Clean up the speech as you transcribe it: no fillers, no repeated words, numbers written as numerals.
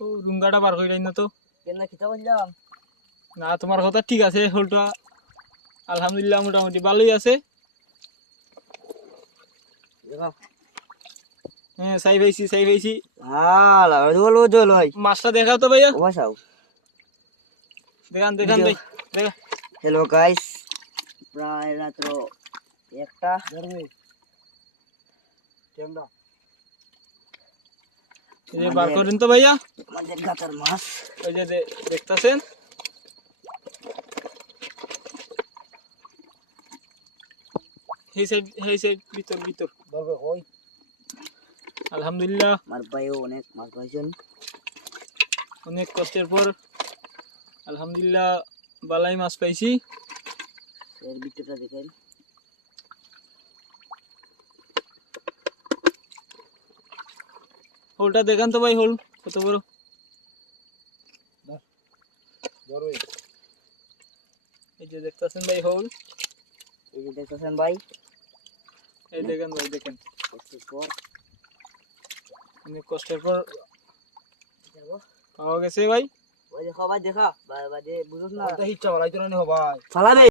ও রুঙ্গাটা বার কইরাই না তো। কেন খিতা বললাম না তোমার কথা ঠিক আছে, হোলটা আলহামদুলিল্লাহ মোটামুটি ভালোই আছে। দেখো হ্যাঁ সাই পাইছি। বলবো চল ভাই মাছটা দেখাও তো ভাইয়া, বসাও। দেখান ভাই, দেখা। হ্যালো গাইস, প্রায় রাত্র একটা এই যে বার করেন তো ভাইয়া, আমাদের গাতার মাছ। ওই যে দেখতাছেন। এই সাইড ভিতর আলহামদুলিল্লাহ আমার ভাইও অনেক মাছ পাইছেন। অনেক কষ্টের পর আলহামদুলিল্লাহ বালাই মাছ পাইছি। এর ভিতরটা দেখেন, হোলটা দেখান তো ভাই, হোল কত বড়। এই যে দেখতেছেন ভাই হোল, এই যে দেখতেছেন ভাই, এই দেখেন ভাই, দেখেন কষ্টের পর অনেক কষ্টের পর পাওয়া গেছে ভাই। ওই দেখো ভাই, দেখা ভাই বুঝছ না হিচ্ছা বলাই তো না ভাই ফালাবে।